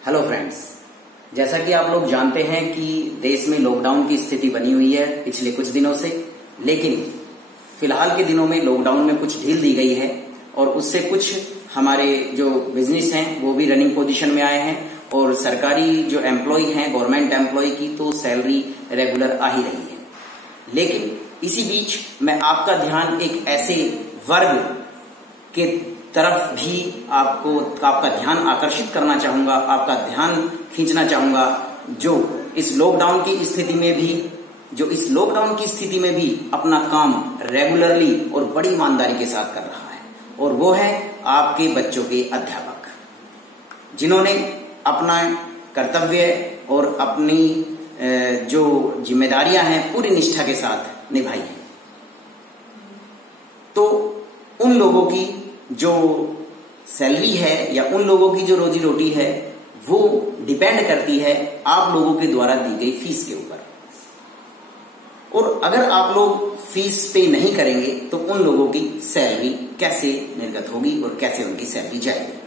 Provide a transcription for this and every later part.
Hello friends, जैसा कि आप लोग जानते हैं कि देश में लॉकडाउन की स्थिति बनी हुई है पिछले कुछ दिनों से। लेकिन फिलहाल के दिनों में लॉकडाउन में कुछ ढील दी गई है और उससे कुछ हमारे जो बिजनेस हैं वो भी रनिंग पोजीशन में आए हैं और सरकारी जो एम्प्लॉय हैं, गवर्नमेंट एम्प्लॉय की तो सैलरी रेगुलर आ ही रही है। लेकिन इसी बीच मैं आपका ध्यान एक ऐसे वर्ग के तरफ भी आपका ध्यान आकर्षित करना चाहूंगा, आपका ध्यान खींचना चाहूंगा, जो इस लॉकडाउन की स्थिति में भी अपना काम रेगुलरली और बड़ी ईमानदारी के साथ कर रहा है, और वो है आपके बच्चों के अध्यापक, जिन्होंने अपना कर्तव्य और अपनी जो जिम्मेदारियां हैं पूरी निष्ठा के साथ निभाई है। तो उन लोगों की जो सैलरी है या उन लोगों की जो रोजी रोटी है वो डिपेंड करती है आप लोगों के द्वारा दी गई फीस के ऊपर। और अगर आप लोग फीस पे नहीं करेंगे तो उन लोगों की सैलरी कैसे निर्गत होगी और कैसे उनकी सैलरी जाएगी।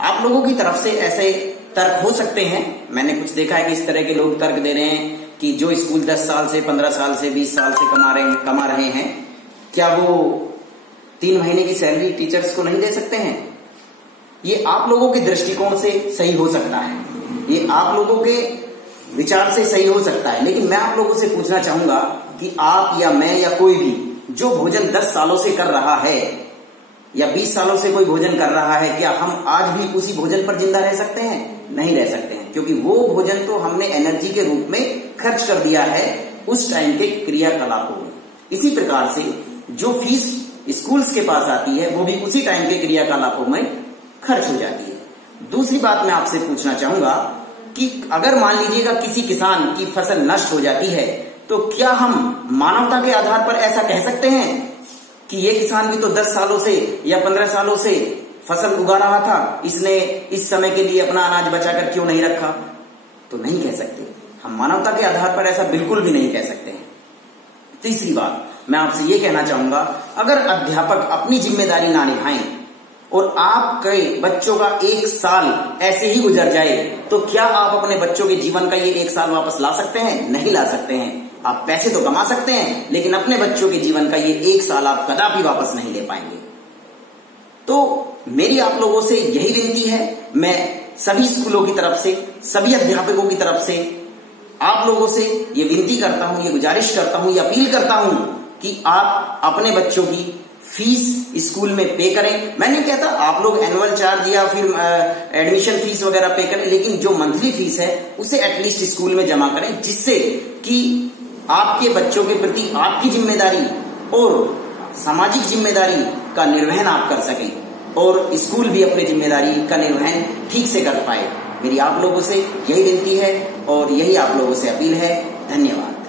आप लोगों की तरफ से ऐसे तर्क हो सकते हैं, मैंने कुछ देखा है कि इस तरह के लोग तर्क दे रहे हैं कि जो स्कूल 10 साल से, 15 साल से, 20 साल से कमा रहे हैं, क्या वो 3 महीने की सैलरी टीचर्स को नहीं दे सकते हैं? ये आप लोगों के दृष्टिकोण से सही हो सकता है, ये आप लोगों के विचार से सही हो सकता है, लेकिन मैं आप लोगों से पूछना चाहूंगा कि आप या मैं या कोई भी जो भोजन 10 सालों से कर रहा है या 20 सालों से कोई भोजन कर रहा है, क्या हम आज भी उसी भोजन पर जिंदा रह सकते हैं? नहीं रह सकते हैं, क्योंकि वो भोजन तो हमने एनर्जी के रूप में खर्च कर दिया है उस टाइम के क्रियाकलापों में। इसी प्रकार से जो फीस स्कूल्स के पास आती है वो भी उसी टाइम के क्रियाकलापों में खर्च हो जाती है। दूसरी बात मैं आपसे पूछना चाहूंगा कि अगर मान लीजिएगा किसी किसान की फसल नष्ट हो जाती है तो क्या हम मानवता के आधार पर ऐसा कह सकते हैं कि ये किसान भी तो 10 सालों से या 15 सालों से फसल उगा रहा था, इसने इस समय के लिए अपना अनाज बचाकर क्यों नहीं रखा? तो नहीं कह सकते, हम मानवता के आधार पर ऐसा बिल्कुल भी नहीं कह सकते हैं। तीसरी बात मैं आपसे ये कहना चाहूंगा, अगर अध्यापक अपनी जिम्मेदारी ना निभाएं और आपके बच्चों का 1 साल ऐसे ही गुजर जाए तो क्या आप अपने बच्चों के जीवन का ये 1 साल वापस ला सकते हैं? नहीं ला सकते हैं। आप पैसे तो कमा सकते हैं, लेकिन अपने बच्चों के जीवन का ये 1 साल आप कदापि वापस नहीं ले पाएंगे। तो मेरी आप लोगों से यही विनती है, मैं सभी स्कूलों की तरफ से, सभी अध्यापकों की तरफ से आप लोगों से ये विनती करता हूं, ये गुजारिश करता हूं, ये अपील करता हूं कि आप अपने बच्चों की फीस स्कूल में पे करें। मैं नहीं कहता आप लोग एनुअल चार्ज या फिर एडमिशन फीस वगैरह पे करें, लेकिन जो मंथली फीस है उसे एटलीस्ट स्कूल में जमा करें, जिससे कि आपके बच्चों के प्रति आपकी जिम्मेदारी और सामाजिक जिम्मेदारी का निर्वहन आप कर सकें और स्कूल भी अपनी जिम्मेदारी का निर्वहन ठीक से कर पाए। मेरी आप लोगों से यही विनती है और यही आप लोगों से अपील है। धन्यवाद।